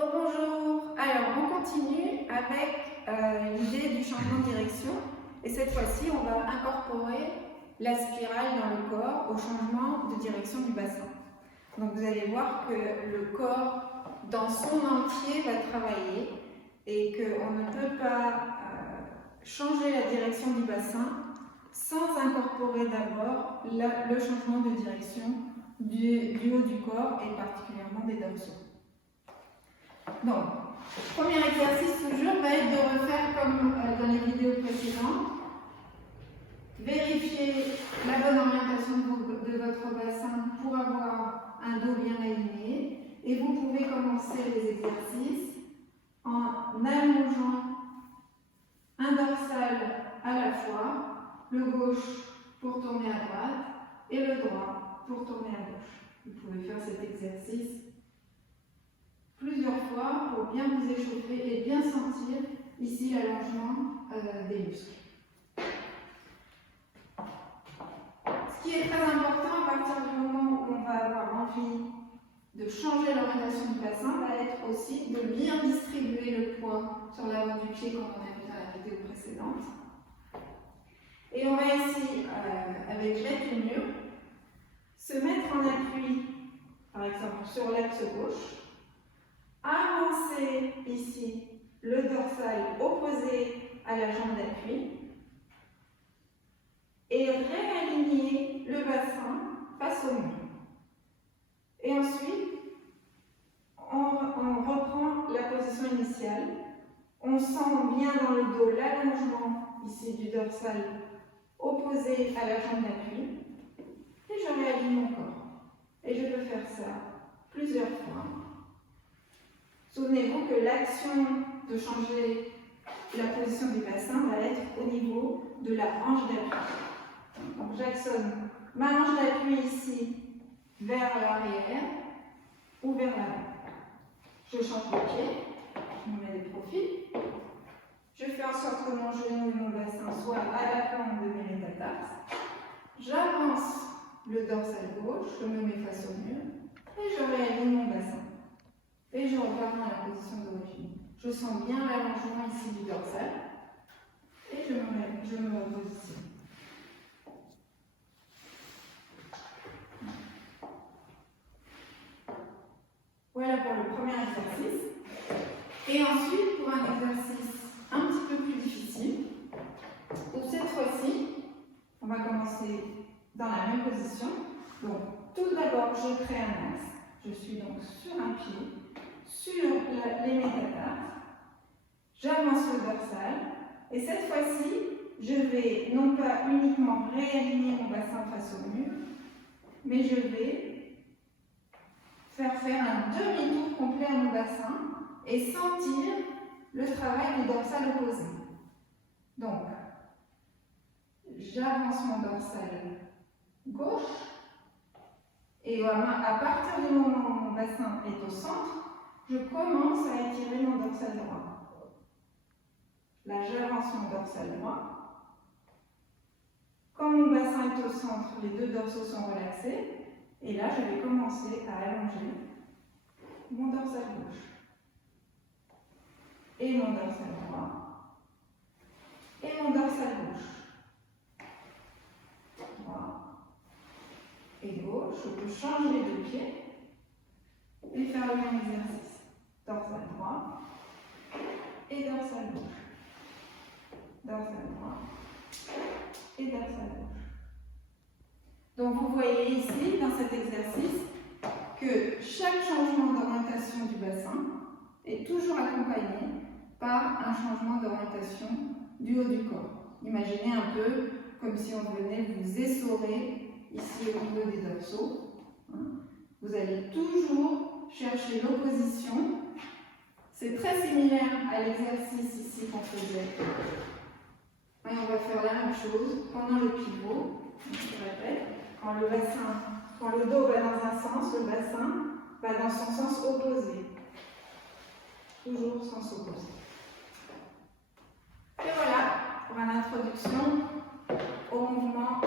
Rebonjour. Alors, on continue avec l'idée du changement de direction. Et cette fois-ci, on va incorporer la spirale dans le corps au changement de direction du bassin. Donc, vous allez voir que le corps, dans son entier, va travailler et qu'on ne peut pas changer la direction du bassin sans incorporer d'abord le changement de direction du haut du corps et particulièrement des dorsaux. Donc, premier exercice toujours va être de refaire comme dans les vidéos précédentes. Vérifier la bonne orientation de votre bassin pour avoir un dos bien aligné. Et vous pouvez commencer les exercices en allongeant un dorsal à la fois, le gauche pour tourner à droite et le droit pour tourner à gauche. Vous pouvez faire cet exercice plusieurs fois pour bien vous échauffer et bien sentir ici l'allongement des muscles. Ce qui est très important à partir du moment où on va avoir envie de changer l'orientation du bassin va être aussi de bien distribuer le poids sur l'avant du pied comme on a vu dans la vidéo précédente. Et on va ici, avec l'aide du mur, se mettre en appui, par exemple sur l'axe gauche, avancer ici le dorsal opposé à la jambe d'appui et réaligner le bassin face au mur. Et ensuite, on reprend la position initiale. On sent bien dans le dos l'allongement ici du dorsal opposé à la jambe d'appui. Et je réaligne mon corps. Et je peux faire ça plusieurs fois. Souvenez-vous que l'action de changer la position du bassin va être au niveau de la hanche d'appui. Donc j'actionne ma hanche d'appui ici vers l'arrière ou vers l'avant. Je change de pied, je me mets des profils. Je fais en sorte que mon genou et mon bassin soient à la plante de mes métatarses. J'avance le dorsal gauche, je me mets face au mur et je réaligne mon bassin. Et je repars dans la position d'origine. Je sens bien l'allongement ici du dorsal et je me repositionne. Voilà pour le premier exercice. Et ensuite, pour un exercice un petit peu plus difficile, où cette fois-ci, on va commencer dans la même position. Donc, tout d'abord, je crée un axe. Je suis donc sur un pied, sur les métatarses. J'avance le dorsal. Et cette fois-ci, je vais non pas uniquement réaligner mon bassin face au mur, mais je vais faire un demi-tour complet à mon bassin et sentir le travail du dorsal opposé. Donc, j'avance mon dorsal gauche et à partir du moment où mon bassin est au centre, je commence à étirer mon dorsal droit. Là, j'avance mon dorsal droit. Quand mon bassin est au centre, les deux dorsaux sont relaxés. Et là, je vais commencer à allonger mon dorsal gauche et mon dorsal droit et mon dorsal gauche. Droit et gauche. Je peux changer de pied et faire le même exercice. Dorsal droit et dorsal gauche. Dorsal droit et dorsal gauche. Donc vous voyez ici, dans cet exercice, que chaque changement d'orientation du bassin est toujours accompagné par un changement d'orientation du haut du corps. Imaginez un peu comme si on venait vous essorer ici au niveau des dorsaux. Vous allez toujours chercher l'opposition. C'est très similaire à l'exercice ici qu'on faisait. Et on va faire la même chose pendant le pivot. Je répète. Quand le dos va dans un sens, le bassin va dans son sens opposé. Toujours sens opposé. Et voilà pour une introduction au mouvement